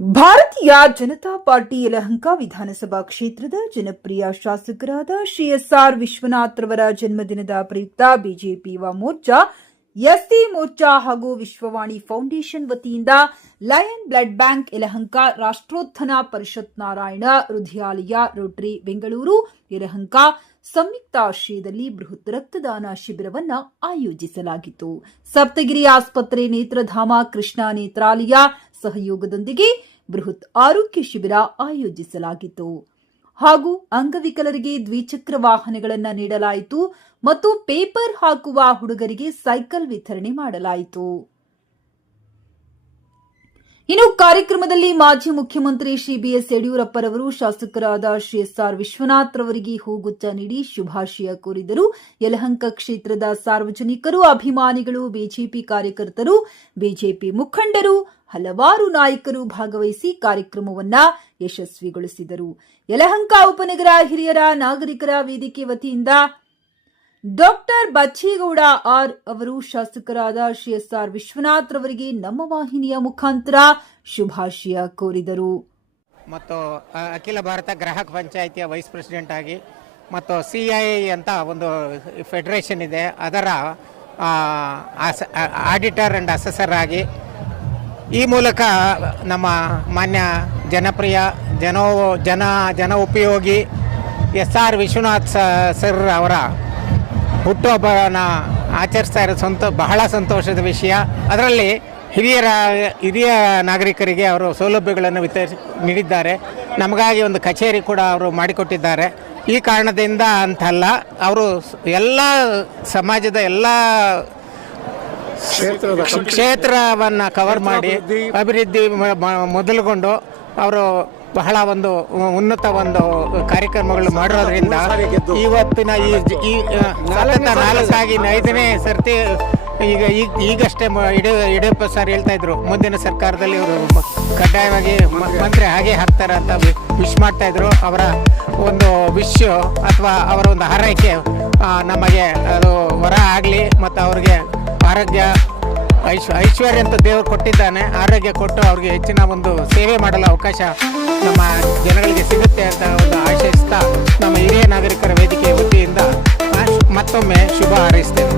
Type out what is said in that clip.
ಭಾರತೀಯ ಜನತಾ ಪಾರ್ಟಿ ಯಲಹಂಕ ವಿಧಾನಸಭಾ ಕ್ಷೇತ್ರದ ಜನಪ್ರಿಯ ಶಾಸಕರಾದ ಶ್ರೀ ಎಸ್ ಆರ್ ವಿಶ್ವನಾಥ್ ರವರ ಜನ್ಮದಿನದ ಪ್ರಯುಕ್ತ ಬಿಜೆಪಿ ಯುವ ಮೋರ್ಚಾ, ಎಸ್ಸಿ ಮೋರ್ಚಾ ಹಾಗೂ ವಿಶ್ವವಾಣಿ ಫೌಂಡೇಶನ್ ವತಿಯಿಂದ lion blood bank Yelahanka Rashtrotthana Parishat Narayana, Hrudayalaya, rotary, Bengaluru, Yelahanka ಸಂಯುಕ್ತ ಆಶ್ರಯದಲ್ಲಿ ಬೃಹತ್ ರಕ್ತದಾನ ಶಿಬಿರವನ್ನು ಆಯೋಜಿಸಲಾಗಿತ್ತು. ಸಪ್ತಗಿರಿ ಆಸ್ಪತ್ರೆ ನೇತ್ರಧಾಮ ಕೃಷ್ಣ ನೇತ್ರಾಲಯ ಸಹಯೋಗದೊಂದಿಗೆ ಬೃಹತ್ ಆರೋಗ್ಯ ಶಿಬಿರ ಆಯೋಜಿಸಲಾಗಿತ್ತು. ಹಾಗೂ ಅಂಗವಿಕಲರಿಗೆ ದ್ವಿಚಕ್ರ ವಾಹನಗಳನ್ನು ನೀಡಲಾಯಿತು ಮತ್ತು ಪೇಪರ್ ಹಾಕುವ ಹುಡುಗರಿಗೆ ಸೈಕಲ್ ವಿತರಣೆ ಮಾಡಲಾಯಿತು. ಇನ್ನು ಕಾರ್ಯಕ್ರಮದಲ್ಲಿ ಮಾಜಿ ಮುಖ್ಯಮಂತ್ರಿ ಶ್ರೀ ಬಿಎಸ್ ಯಡಿಯೂರಪ್ಪರವರು ಶಾಸಕರಾದ ಶ್ರೀ ಎಸ್ ಆರ್ ವಿಶ್ವನಾಥ್ ರವರಿಗೆ ಹೂಗುಚ್ಚ ನೀಡಿ ಶುಭಾಶಯ ಕೋರಿದರು. ಯಲಹಂಕ ಕ್ಷೇತ್ರದ ಸಾರ್ವಜನಿಕರು, ಅಭಿಮಾನಿಗಳು, ಬಿಜೆಪಿ ಕಾರ್ಯಕರ್ತರು, ಬಿಜೆಪಿ ಮುಖಂಡರು, ಹಲವಾರು ನಾಯಕರು ಭಾಗವಹಿಸಿ ಕಾರ್ಯಕ್ರಮವನ್ನ ಯಶಸ್ವಿಗೊಳಿಸಿದರು. ಯಲಹಂಕ ಉಪನಗರ ಹಿರಿಯರ ನಾಗರಿಕರ ವೇದಿಕೆ ವತಿಯಿಂದ ಡಾಕ್ಟರ್ ಬಚ್ಚೇಗೌಡ ಆರ್ ಅವರು ಶಾಸಕರಾದ ಶ್ರೀ ಎಸ್ ಆರ್ ವಿಶ್ವನಾಥ್ ರವರಿಗೆ ನಮ್ಮ ವಾಹಿನಿಯ ಮುಖಾಂತರ ಶುಭಾಶಯ ಕೋರಿದರು. ಮತ್ತು ಅಖಿಲ ಭಾರತ ಗ್ರಾಹಕ ಪಂಚಾಯಿತಿಯ ವೈಸ್ ಪ್ರೆಸಿಡೆಂಟ್ ಆಗಿ ಮತ್ತು ಸಿ ಐ ಅಂತ ಒಂದು ಫೆಡರೇಷನ್ ಇದೆ. ಅದರ ಆಡಿಟರ್ ಆ್ಯಂಡ್ ಅಸೆಸರ್ ಆಗಿ ಈ ಮೂಲಕ ನಮ್ಮ ಮಾನ್ಯ ಜನಪ್ರಿಯ, ಜನೋ, ಜನ ಜನ ಉಪಯೋಗಿ ಎಸ್ ಆರ್ ವಿಶ್ವನಾಥ್ ಸರ್ ಅವರ ಹುಟ್ಟುಹಬ್ಬನ ಆಚರಿಸ್ತಾ ಇರೋ ಸಂತ ಬಹಳ ಸಂತೋಷದ ವಿಷಯ. ಅದರಲ್ಲಿ ಹಿರಿಯರ ಹಿರಿಯ ನಾಗರಿಕರಿಗೆ ಅವರು ಸೌಲಭ್ಯಗಳನ್ನು ವಿತರಿಸಿ ನೀಡಿದ್ದಾರೆ. ನಮಗಾಗಿ ಒಂದು ಕಚೇರಿ ಕೂಡ ಅವರು ಮಾಡಿಕೊಟ್ಟಿದ್ದಾರೆ. ಈ ಕಾರಣದಿಂದ ಅಂತಲ್ಲ ಅವರು ಎಲ್ಲ ಸಮಾಜದ ಎಲ್ಲ ಕ್ಷೇತ್ರವನ್ನು ಕವರ್ ಮಾಡಿ ಅಭಿವೃದ್ಧಿ ಮೊದಲುಗೊಂಡು ಅವರು ಬಹಳ ಒಂದು ಉನ್ನತ ಒಂದು ಕಾರ್ಯಕ್ರಮಗಳು ಮಾಡಿರೋದ್ರಿಂದ ಇವತ್ತಿನ ಈ ಸತತ ನಾಲ್ಕಾಗಿ ಐದನೇ ಸರ್ತಿ ಈಗ ಈಗ ಈಗಷ್ಟೇ ಯಡಿಯೂರಪ್ಪ ಸರ್ ಹೇಳ್ತಾ ಇದ್ರು, ಮುಂದಿನ ಸರ್ಕಾರದಲ್ಲಿ ಇವರು ಕಡ್ಡಾಯವಾಗಿ ಮಂತ್ರಿ ಹಾಗೆ ಹಾಕ್ತಾರೆ ಅಂತ ವಿಶ್ ಮಾಡ್ತಾ ಇದ್ರು. ಅವರ ಒಂದು ವಿಶ್ ಅಥವಾ ಅವರ ಒಂದು ಹಾರೈಕೆ ನಮಗೆ ಅದು ವರ ಆಗಲಿ, ಮತ್ತು ಅವ್ರಿಗೆ ಆರೋಗ್ಯ ಐಶ್ ಐಶ್ವರ್ಯ ಅಂತ ದೇವರು ಕೊಟ್ಟಿದ್ದಾನೆ. ಆರೋಗ್ಯ ಕೊಟ್ಟು ಅವ್ರಿಗೆ ಹೆಚ್ಚಿನ ಒಂದು ಸೇವೆ ಮಾಡಲು ಅವಕಾಶ ನಮ್ಮ ಜನಗಳಿಗೆ ಸಿಗುತ್ತೆ ಅಂತ ಒಂದು ಆಶಯಿಸ್ತಾ ನಮ್ಮ ಹಿರಿಯ ನಾಗರಿಕರ ವೇದಿಕೆಯ ವತಿಯಿಂದ ಮತ್ತೊಮ್ಮೆ ಶುಭ ಹಾರೈಸ್ತೇವೆ